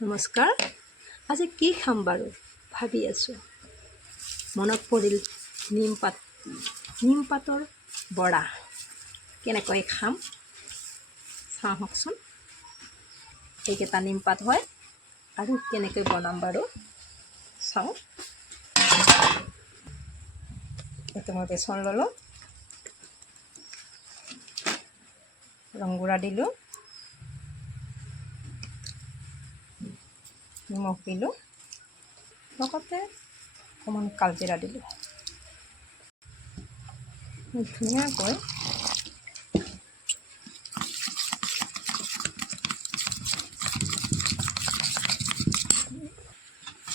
নমস্কাৰ। আজি কি খাম বাৰু ভাবি আছোঁ। মনত পৰিল নিম পাতৰ বৰা কেনেকৈ খাম চাওকচোন। এইকেইটা নিম পাত হয় আৰু কেনেকৈ বনাম বাৰু চাওঁ। এইটো মই বেচন ল'লোঁ, ৰংগুড়া দিলোঁ, নিমখ দিলোঁ, লগতে অকণমান কালজিৰা দিলোঁ। ধুনীয়াকৈ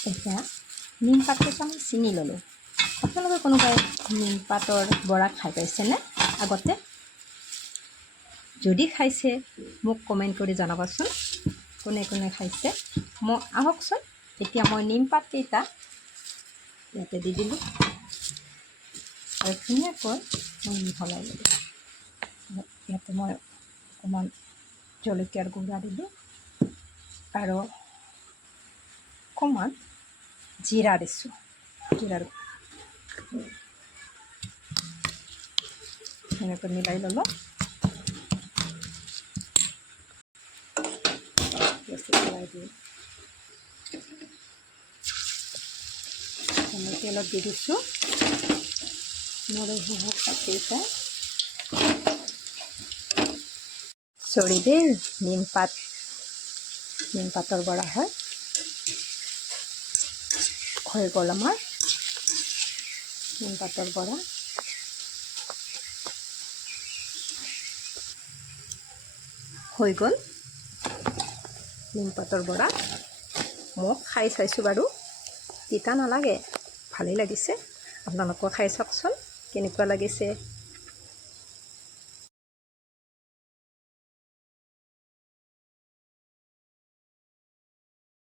এতিয়া নিম পাতকেইটা ছিঙি ল'লোঁ। আপোনালোকে কোনোবাই নিম পাতৰ বৰা খাই পাইছেনে আগতে? যদি খাইছে মোক কমেণ্ট কৰি জনাবচোন, কোনে কোনে খাইছে। আহকচোন। এতিয়া মই নিম পাতকেইটা ইয়াতে দি দিলোঁ আৰু ধুনীয়াকৈ মই মিহলাই ল'লোঁ। ইয়াতে মই অকণমান জলকীয়াৰ গুড়া দিলোঁ আৰু অকণমান জিৰা দিছোঁ। এনেকৈ মিলাই ল'লোঁ। তেলত দি দিছোঁ নৰসিংহ পাতকেইটা। চৰি দেই, নিম পাতৰ বৰা হয়। হৈ গ'ল আমাৰ নিম পাতৰ বৰা। হৈ গ'ল নিম পাতৰ বৰা। মই খাই চাইছোঁ বাৰু, তিতা নালাগে, ভালেই লাগিছে। আপোনালোকেও খাই চাওকচোন কেনেকুৱা লাগিছে।